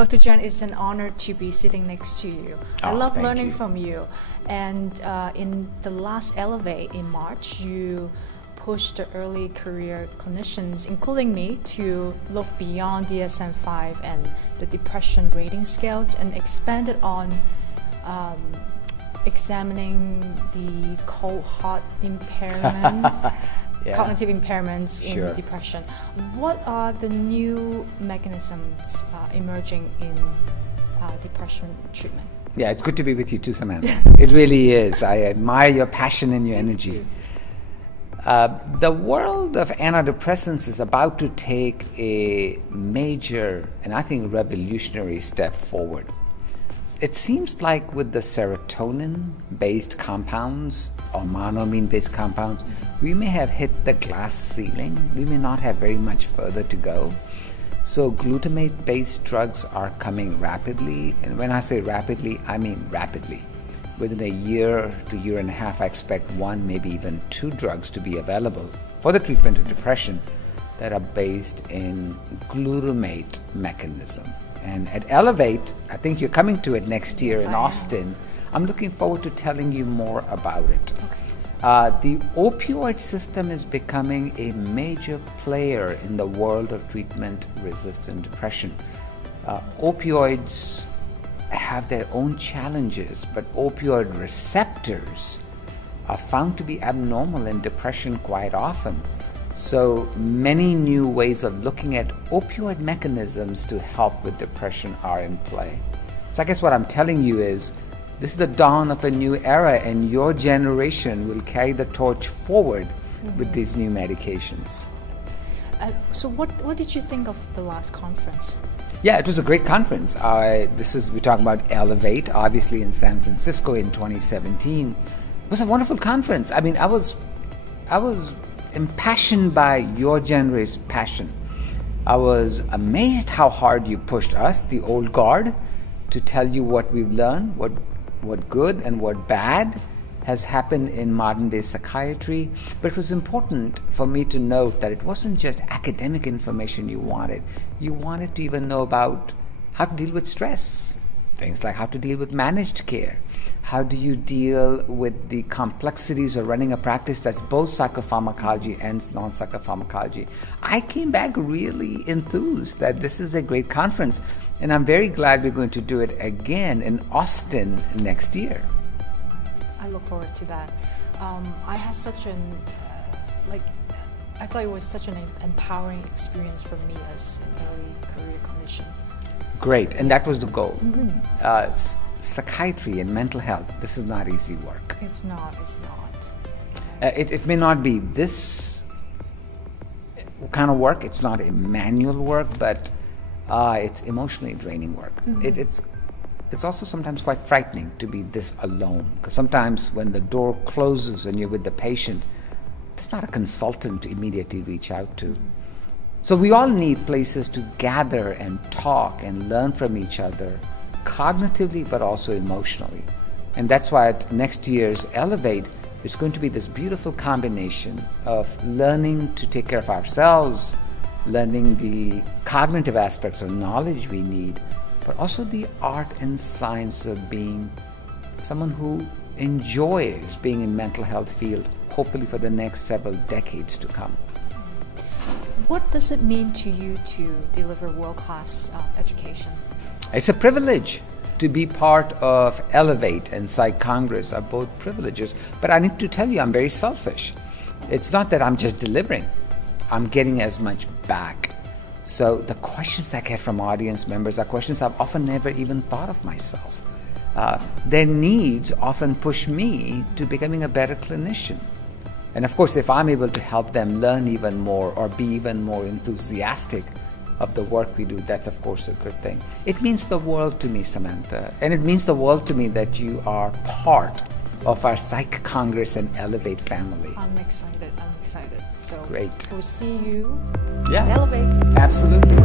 Dr. Jain, it's an honor to be sitting next to you. I love learning from you. And in the last Elevate in March, you pushed the early career clinicians, including me, to look beyond DSM-5 and the depression rating scales and expanded on examining the cohort impairment, cognitive impairments in depression. What are the new mechanisms emerging in depression treatment? Yeah, it's good to be with you too, Samantha. It really is. I admire your passion and your energy. The world of antidepressants is about to take a major and I think revolutionary step forward. It seems like with the serotonin-based compounds or monoamine-based compounds, we may have hit the glass ceiling. We may not have very much further to go. So glutamate-based drugs are coming rapidly. And when I say rapidly, I mean rapidly. Within a year to year and a half, I expect 1, maybe even 2 drugs to be available for the treatment of depression that are based in glutamate mechanism. And at Elevate, I think you're coming to it next year in Austin. I'm looking forward to telling you more about it. The opioid system is becoming a major player in the world of treatment-resistant depression. Opioids have their own challenges, but opioid receptors are found to be abnormal in depression quite often. So many new ways of looking at opioid mechanisms to help with depression are in play. So I guess what I'm telling you is this is the dawn of a new era, and your generation will carry the torch forward with these new medications. So what did you think of the last conference? Yeah, it was a great conference. We're talking about Elevate, obviously in San Francisco in 2017. It was a wonderful conference. I mean, I was impassioned by your generation's passion. I was amazed how hard you pushed us, the old guard, to tell you what we've learned, what good and what bad has happened in modern day psychiatry. But it was important for me to note that it wasn't just academic information you wanted. You wanted to even know about how to deal with stress, things like how to deal with managed care. How do you deal with the complexities of running a practice that's both psychopharmacology and non-psychopharmacology? I came back really enthused that this is a great conference, and I'm very glad we're going to do it again in Austin next year. I look forward to that. I had such I thought it was such an empowering experience for me as an early career clinician. Great, and that was the goal. Psychiatry and mental health, this is not easy work. It's not. It may not be this kind of work. It's not a manual work, but it's emotionally draining work. It's also sometimes quite frightening to be this alone, because sometimes when the door closes and you're with the patient, there's not a consultant to immediately reach out to. So we all need places to gather and talk and learn from each other, cognitively but also emotionally. And that's why at next year's Elevate, it's going to be this beautiful combination of learning to take care of ourselves, learning the cognitive aspects of knowledge we need, but also the art and science of being someone who enjoys being in mental health field, hopefully for the next several decades to come. What does it mean to you to deliver world-class education? It's a privilege to be part of Elevate and Psych Congress are both privileges, but I need to tell you I'm very selfish. It's not that I'm just delivering, I'm getting as much back. So the questions I get from audience members are questions I've often never even thought of myself. Their needs often push me to becoming a better clinician. And of course, if I'm able to help them learn even more or be even more enthusiastic of the work we do, that's of course a good thing. It means the world to me, Samantha, and it means the world to me that you are part of our Psych Congress and Elevate family. I'm excited. So great. We'll see you at Elevate. Absolutely.